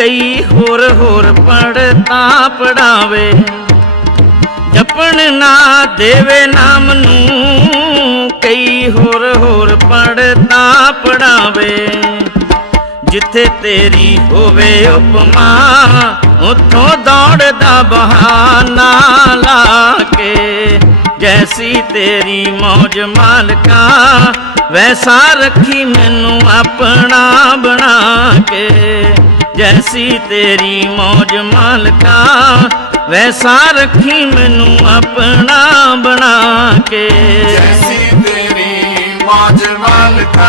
ਕਈ ਹੋਰ ਹੋਰ ਪੜਤਾ ਪੜਾਵੇ। ਜਪਣ ਨਾ ਦੇਵੇ ਨਾਮ ਨੂੰ, ਕਈ ਹੋਰ ਹੋਰ ਪੜਤਾ ਪੜਾਵੇ। ਜਿੱਥੇ ਤੇਰੀ ਹੋਵੇ ਉਪਮਾ, ਉਥੋਂ ਦੌੜਦਾ ਬਹਾਨਾ ਲਾ ਕੇ। ਜੈਸੀ ਤੇਰੀ ਮੌਜ ਮਾਲਕਾ, ਵੈਸਾ ਰੱਖੀ ਮੈਨੂੰ ਆਪਣਾ ਬਣਾ ਕੇ। ਜੈਸੀ ਤੇਰੀ ਮੌਜ ਮਾਲਕਾ ਵੈਸਾ ਰੱਖੀ ਮੈਨੂੰ ਆਪਣਾ ਬਣਾ ਕੇ। ਜੈਸੀ ਤੇਰੀ ਮੌਜ ਮਾਲਕਾ